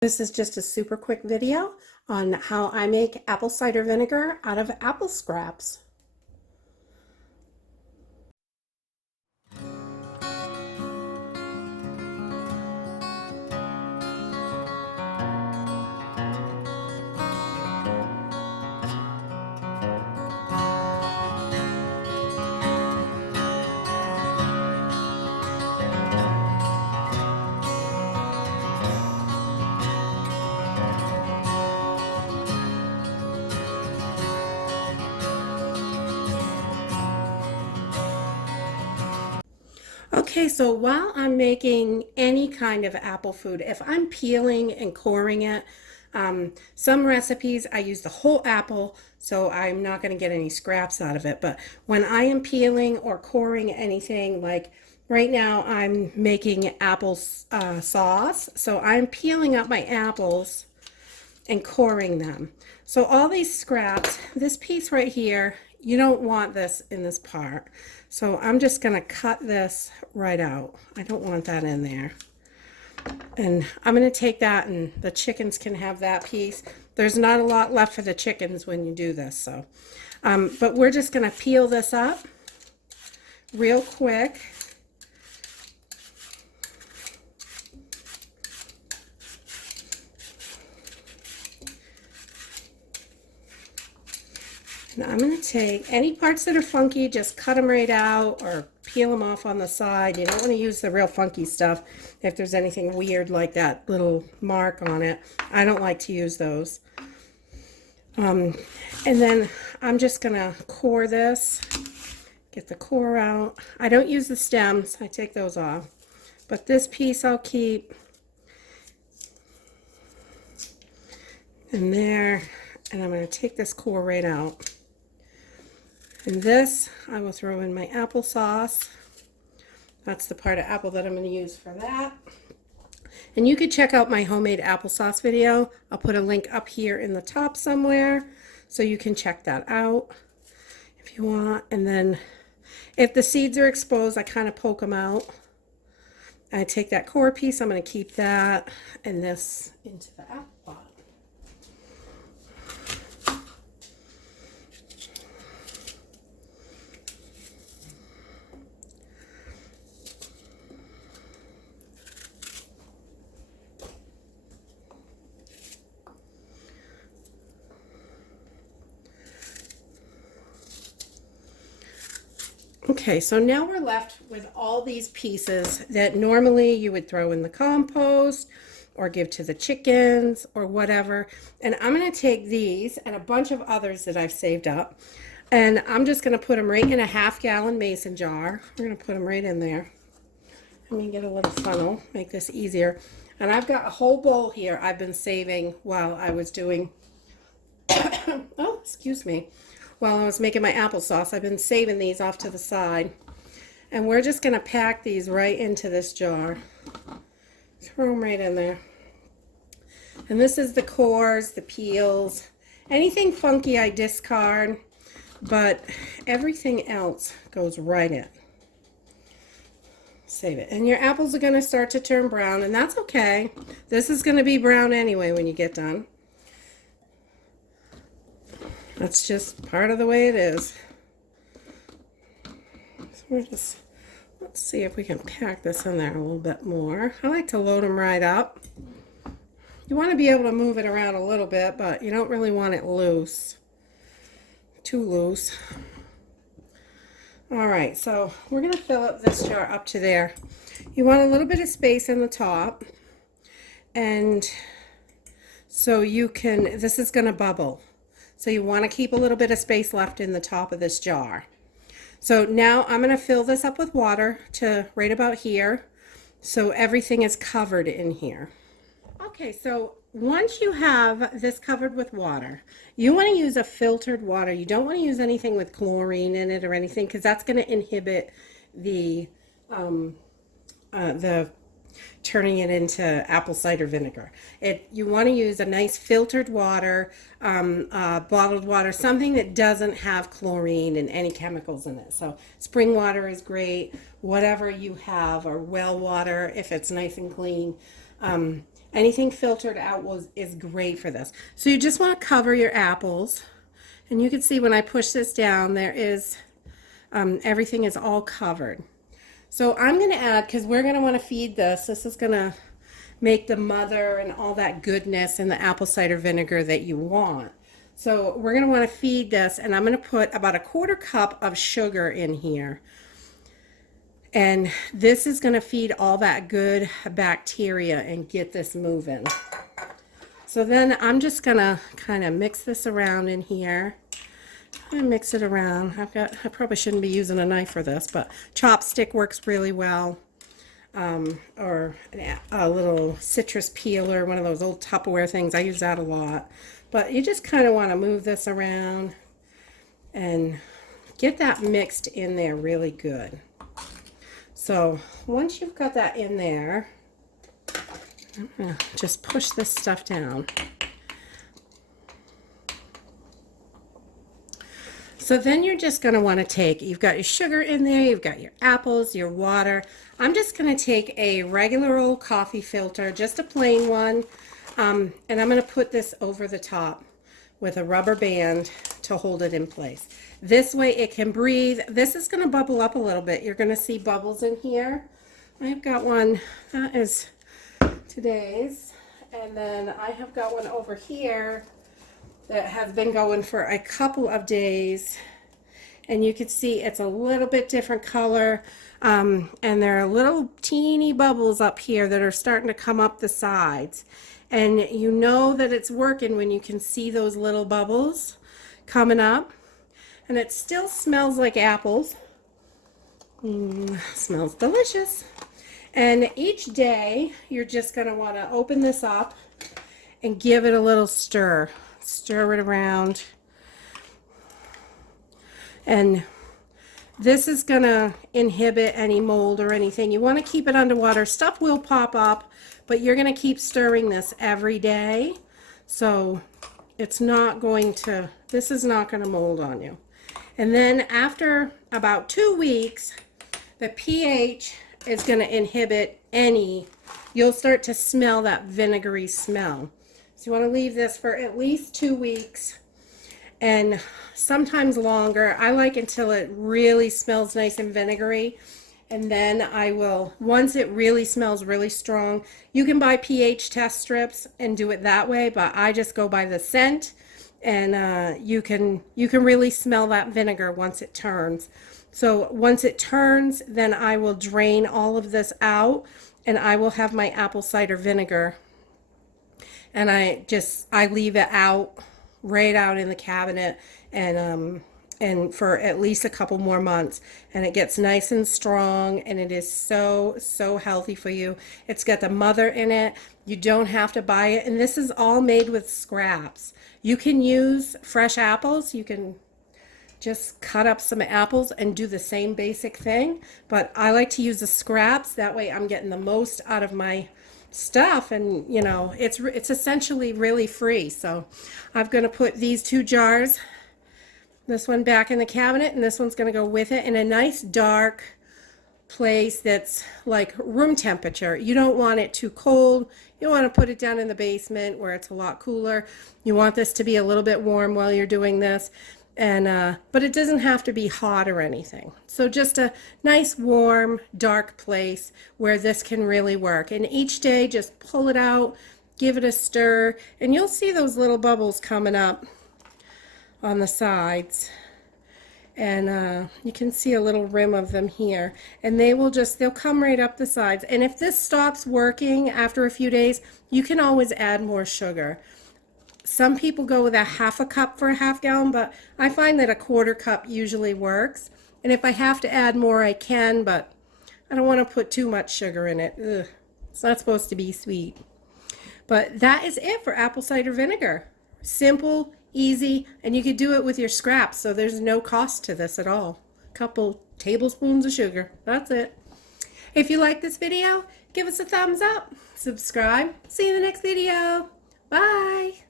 This is just a super quick video on how I make apple cider vinegar out of apple scraps. Okay, so while I'm making any kind of apple food, if I'm peeling and coring it, some recipes I use the whole apple, so I'm not going to get any scraps out of it. But when I am peeling or coring anything, like right now I'm making apple sauce, so I'm peeling up my apples and coring them. So all these scraps, this piece right here, you don't want this in this part. So I'm just going to cut this right out. I don't want that in there. And I'm going to take that, and the chickens can have that piece. There's not a lot left for the chickens when you do this. So, but we're just going to peel this up real quick. Now I'm going to take any parts that are funky, just cut them right out or peel them off on the side. You don't want to use the real funky stuff if there's anything weird like that little mark on it. I don't like to use those. And then I'm just going to core this, get the core out. I don't use the stems. I take those off. But this piece I'll keep. And there. And I'm going to take this core right out. And this I will throw in my applesauce. That's the part of apple that I'm going to use for that. And you could check out my homemade applesauce video. I'll put a link up here in the top somewhere, so you can check that out if you want. And then if the seeds are exposed, I kind of poke them out. I take that core piece, I'm going to keep that and this into the apple pot. Okay, so now we're left with all these pieces that normally you would throw in the compost or give to the chickens or whatever. And I'm going to take these and a bunch of others that I've saved up, and I'm just going to put them right in a half-gallon mason jar. We're going to put them right in there. Let me get a little funnel, make this easier. And I've got a whole bowl here I've been saving while I was doing, oh, excuse me. While I was making my applesauce, I've been saving these off to the side. And we're just going to pack these right into this jar. Throw them right in there. And this is the cores, the peels. Anything funky I discard, but everything else goes right in. Save it. And your apples are going to start to turn brown, and that's okay. This is going to be brown anyway when you get done. That's just part of the way it is. So we're just, let's see if we can pack this in there a little bit more. I like to load them right up. You want to be able to move it around a little bit, but you don't really want it loose. Too loose. All right, so we're going to fill up this jar up to there. You want a little bit of space in the top. And so you can, this is going to bubble. So you want to keep a little bit of space left in the top of this jar. So now I'm going to fill this up with water to right about here, so everything is covered in here. Okay, so once you have this covered with water, you want to use a filtered water. You don't want to use anything with chlorine in it or anything, because that's going to inhibit the turning it into apple cider vinegar. You want to use a nice filtered water, bottled water, something that doesn't have chlorine and any chemicals in it. So spring water is great, whatever you have, or well water if it's nice and clean. Anything filtered out is great for this. So you just want to cover your apples. And you can see when I push this down, there is, everything is all covered. So I'm going to add, because we're going to want to feed this. This is going to make the mother and all that goodness in the apple cider vinegar that you want. So we're going to want to feed this, and I'm going to put about a 1/4 cup of sugar in here. And this is going to feed all that good bacteria and get this moving. So then I'm just going to kind of mix this around in here. I mix it around. I probably shouldn't be using a knife for this, but chopstick works really well. Or a little citrus peeler, one of those old Tupperware things. I use that a lot. But you just kind of want to move this around and get that mixed in there really good. So once you've got that in there, I'm going to just push this stuff down. So then you're just going to want to take, you've got your sugar in there, you've got your apples, your water. I'm just going to take a regular old coffee filter, just a plain one, and I'm going to put this over the top with a rubber band to hold it in place. This way it can breathe. This is going to bubble up a little bit. You're going to see bubbles in here. I've got one, that is today's, and then I have got one over here that has been going for a couple of days, and you can see it's a little bit different color, and there are little teeny bubbles up here that are starting to come up the sides, and you know that it's working when you can see those little bubbles coming up. And it still smells like apples. Smells delicious. And each day you're just going to want to open this up and give it a little stir. Stir it around, and this is going to inhibit any mold or anything. You want to keep it underwater. Stuff will pop up, but you're going to keep stirring this every day, so it's not going to, this is not going to mold on you. And then after about 2 weeks, the pH is going to inhibit any, you'll start to smell that vinegary smell. So you want to leave this for at least 2 weeks, and sometimes longer. I like until it really smells nice and vinegary, and then I will, once it really smells really strong, you can buy pH test strips and do it that way, but I just go by the scent, and you can really smell that vinegar once it turns. So once it turns, then I will drain all of this out, and I will have my apple cider vinegar. And I leave it out, right out in the cabinet, and for at least a couple more months, and it gets nice and strong, and it is so healthy for you. It's got the mother in it. You don't have to buy it, and this is all made with scraps. You can use fresh apples. You can just cut up some apples and do the same basic thing, but I like to use the scraps. That way I'm getting the most out of my stuff, and you know, it's essentially really free. So I'm going to put these 2 jars, this one back in the cabinet, and this one's going to go with it in a nice dark place that's like room temperature. You don't want it too cold. You don't want to put it down in the basement where it's a lot cooler. You want this to be a little bit warm while you're doing this. And but it doesn't have to be hot or anything. So just a nice warm dark place where this can really work. And each day just pull it out, give it a stir, and you'll see those little bubbles coming up on the sides. And you can see a little rim of them here, and they'll come right up the sides. And if this stops working after a few days, you can always add more sugar. Some people go with a 1/2 cup for a 1/2 gallon, but I find that a 1/4 cup usually works. And if I have to add more, I can, but I don't want to put too much sugar in it. Ugh, it's not supposed to be sweet. But that is it for apple cider vinegar. Simple, easy, and you could do it with your scraps, so there's no cost to this at all. A couple tablespoons of sugar. That's it. If you like this video, give us a thumbs up, subscribe. See you in the next video. Bye.